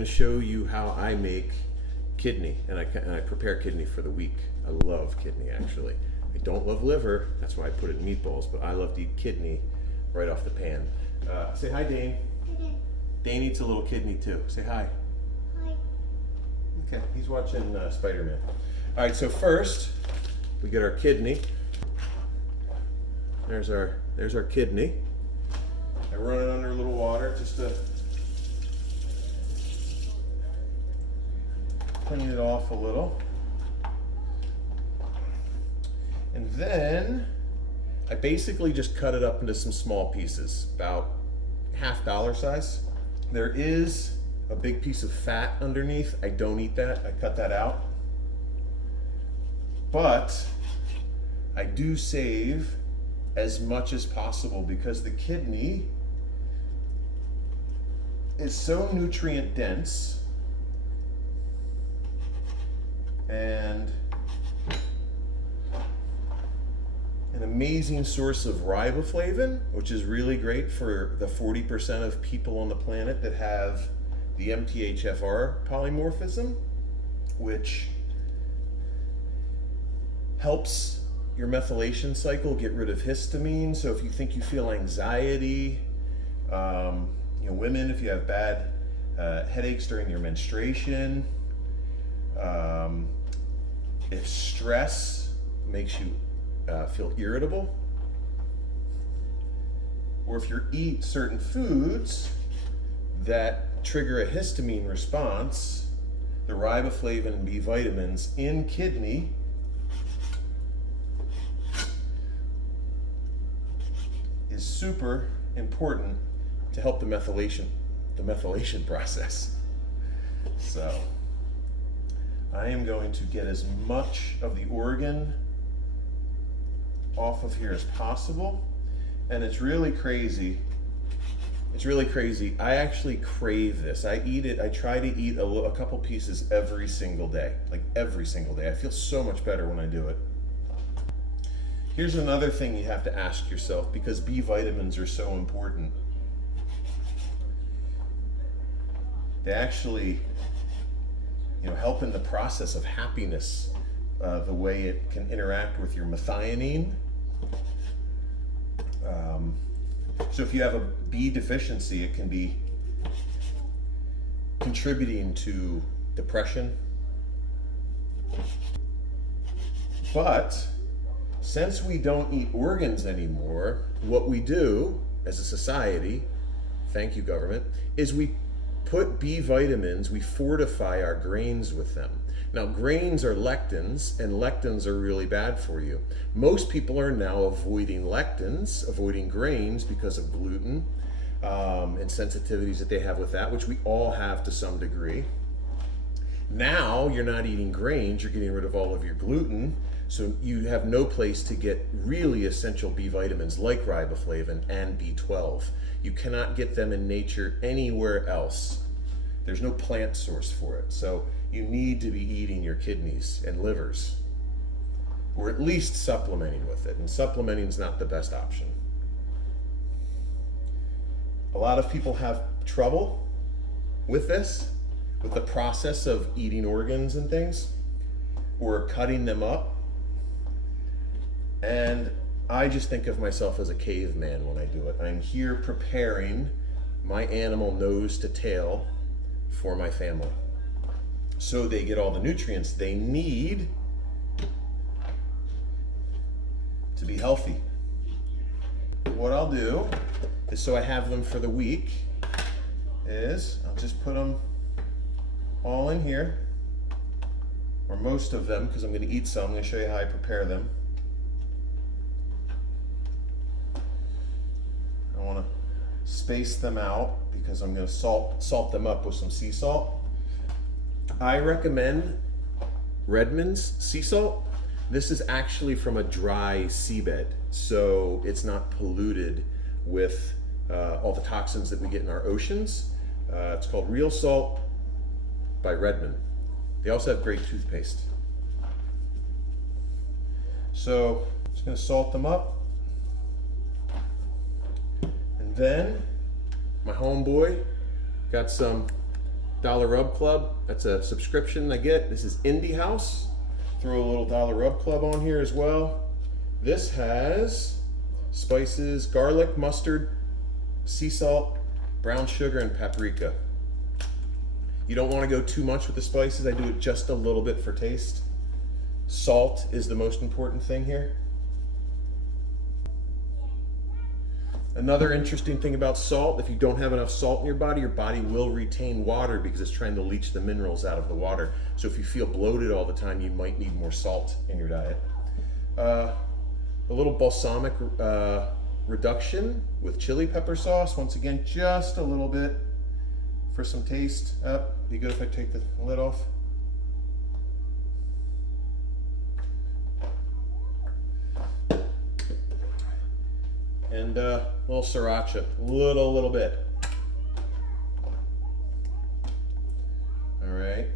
going to show you how I make kidney, and I prepare kidney for the week. I love kidney, actually. I don't love liver, that's why I put it in meatballs, but I love to eat kidney right off the pan. Say hi, Dane. Okay. Dane eats a little kidney too. Say hi. Hi. Okay, he's watching Spider-Man. All right, so first we get our kidney. There's our kidney. I run it under a little water just to clean it off a little. And then I basically just cut it up into some small pieces, about $1/2 size. There is a big piece of fat underneath. I don't eat that. I cut that out. But I do save as much as possible because the kidney is so nutrient dense and an amazing source of riboflavin, which is really great for the 40% of people on the planet that have the MTHFR polymorphism, which helps your methylation cycle get rid of histamine. So if you think you feel anxiety, women, if you have bad headaches during your menstruation, if stress makes you feel irritable, or if you eat certain foods that trigger a histamine response, the riboflavin and B vitamins in kidney is super important to help the methylation process. So I am going to get as much of the organ off of here as possible. And it's really crazy. It's really crazy. I actually crave this. I eat it. I try to eat a couple pieces every single day. Like every single day. I feel so much better when I do it. Here's another thing you have to ask yourself, because B vitamins are so important. They actually, help in the process of happiness, the way it can interact with your methionine. So if you have a B deficiency, it can be contributing to depression. But since we don't eat organs anymore, what we do as a society, thank you government, is we put B vitamins, we fortify our grains with them. Now grains are lectins, and lectins are really bad for you. Most people are now avoiding lectins, avoiding grains because of gluten and sensitivities that they have with that, which we all have to some degree. Now you're not eating grains, you're getting rid of all of your gluten, so you have no place to get really essential B vitamins like riboflavin and B12. You cannot get them in nature anywhere else. There's no plant source for it. So you need to be eating your kidneys and livers, or at least supplementing with it. And supplementing is not the best option. A lot of people have trouble with this, with the process of eating organs and things, or cutting them up. And I just think of myself as a caveman when I do it. I'm here preparing my animal nose to tail for my family, so they get all the nutrients they need to be healthy. What I'll do is, so I have them for the week, is I'll just put them all in here, or most of them, because I'm going to eat some. I'm going to show you how I prepare them. I want to space them out because I'm going to salt them up with some sea salt. I recommend Redmond's sea salt. This is actually from a dry seabed, so it's not polluted with all the toxins that we get in our oceans. It's called Real Salt by Redmond. They also have great toothpaste. So I'm just going to salt them up. And then my homeboy got some Dollar Rub Club. That's a subscription I get. This is Indie House. Throw a little Dollar Rub Club on here as well. This has spices, garlic, mustard, sea salt, brown sugar, and paprika. You don't want to go too much with the spices. I do it just a little bit for taste. Salt is the most important thing here. Another interesting thing about salt, if you don't have enough salt in your body will retain water because it's trying to leach the minerals out of the water. So if you feel bloated all the time, you might need more salt in your diet. A little balsamic reduction with chili pepper sauce. Once again, just a little bit for some taste. Be good if I take the lid off. And a little sriracha, little bit. All right.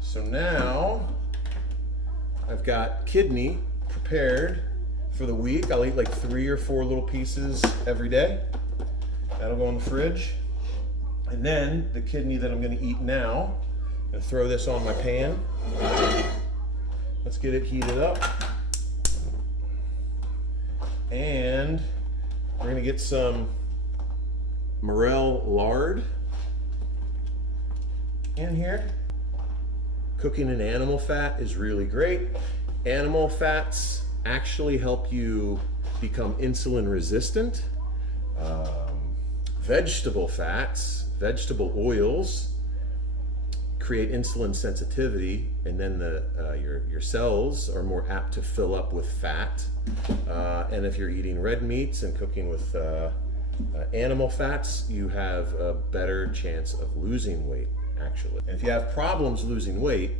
So now I've got kidney prepared for the week. I'll eat like 3 or 4 little pieces every day. That'll go in the fridge. And then the kidney that I'm going to eat now, I'm going to throw this on my pan. Let's get it heated up. And we're going to get some morel lard in here. Cooking in animal fat is really great. Animal fats actually help you become insulin resistant. Vegetable fats, vegetable oils create insulin sensitivity, and then your cells are more apt to fill up with fat. And if you're eating red meats and cooking with animal fats, you have a better chance of losing weight, actually. And if you have problems losing weight,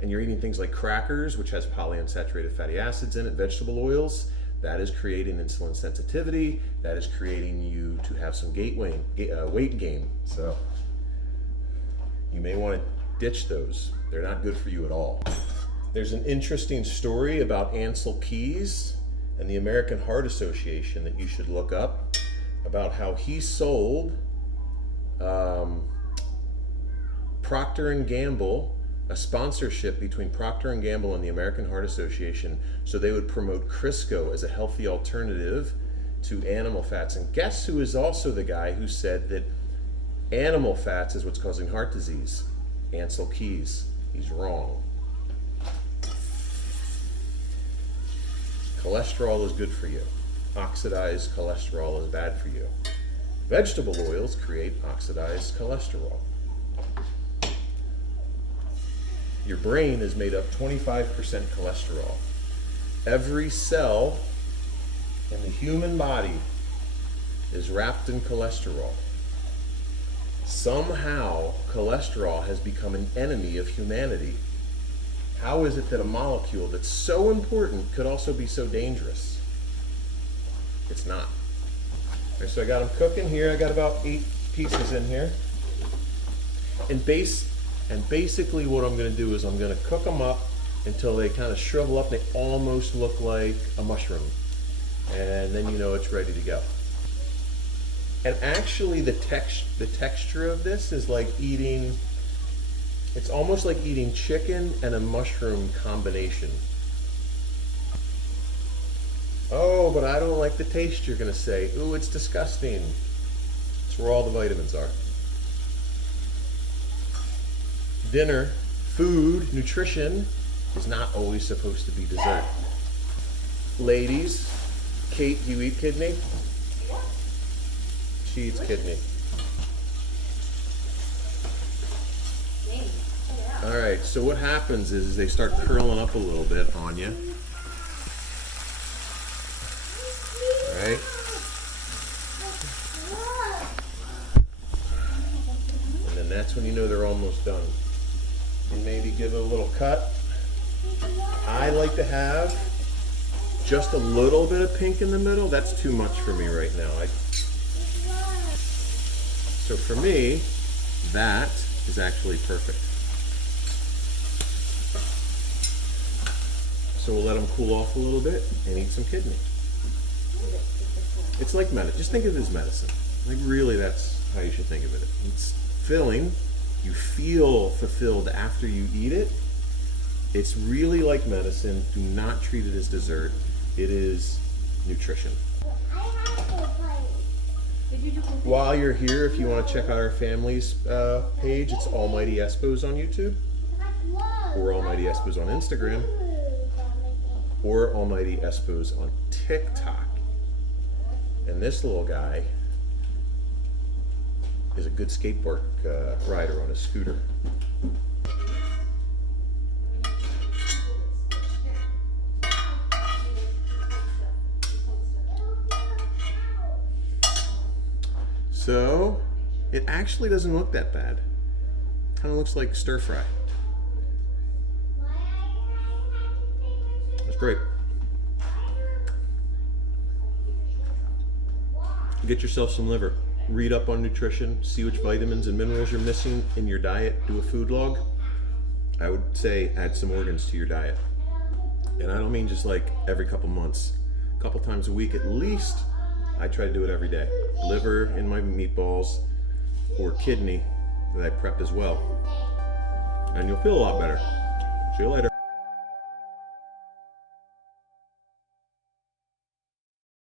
and you're eating things like crackers, which has polyunsaturated fatty acids in it, vegetable oils, that is creating insulin sensitivity. That is creating you to have some weight gain. So you may want to ditch those. They're not good for you at all. There's an interesting story about Ansel Keys and the American Heart Association that you should look up, about how he sold Procter & Gamble, a sponsorship between Procter & Gamble and the American Heart Association, so they would promote Crisco as a healthy alternative to animal fats. And guess who is also the guy who said that animal fats is what's causing heart disease? Ansel Keys. He's wrong. Cholesterol is good for you. Oxidized cholesterol is bad for you. Vegetable oils create oxidized cholesterol. Your brain is made up 25% cholesterol. Every cell in the human body is wrapped in cholesterol. Somehow, cholesterol has become an enemy of humanity. How is it that a molecule that's so important could also be so dangerous? It's not. Okay, so I got them cooking here. I got about 8 pieces in here. And basically what I'm going to do is I'm going to cook them up until they kind of shrivel up. They almost look like a mushroom. And then you know it's ready to go. And actually the texture of this is like eating, it's almost like eating chicken and a mushroom combination. Oh, but I don't like the taste, you're going to say. Ooh, it's disgusting. It's where all the vitamins are. Dinner, food, nutrition is not always supposed to be dessert. Ladies, Kate, do you eat kidney? She eats kidney. All right, so what happens is they start curling up a little bit on you. All right. And then that's when you know they're almost done. And maybe give it a little cut. I like to have just a little bit of pink in the middle. That's too much for me right now. So for me, that is actually perfect. So we'll let them cool off a little bit and eat some kidney. It's like medicine. Just think of it as medicine. Like really, that's how you should think of it. It's filling, you feel fulfilled after you eat it. It's really like medicine. Do not treat it as dessert. It is nutrition. While you're here, if you want to check out our family's page, it's Almighty Espos on YouTube, or Almighty Espos on Instagram, or Almighty Espos on TikTok. And this little guy is a good skateboard rider on a scooter. So it actually doesn't look that bad. Kind of looks like stir fry. That's great. Get yourself some liver. Read up on nutrition. See which vitamins and minerals you're missing in your diet. Do a food log. I would say add some organs to your diet. And I don't mean just like every couple months. A couple times a week at least. I try to do it every day. Liver in my meatballs, or kidney that I prep as well. And you'll feel a lot better. See you later.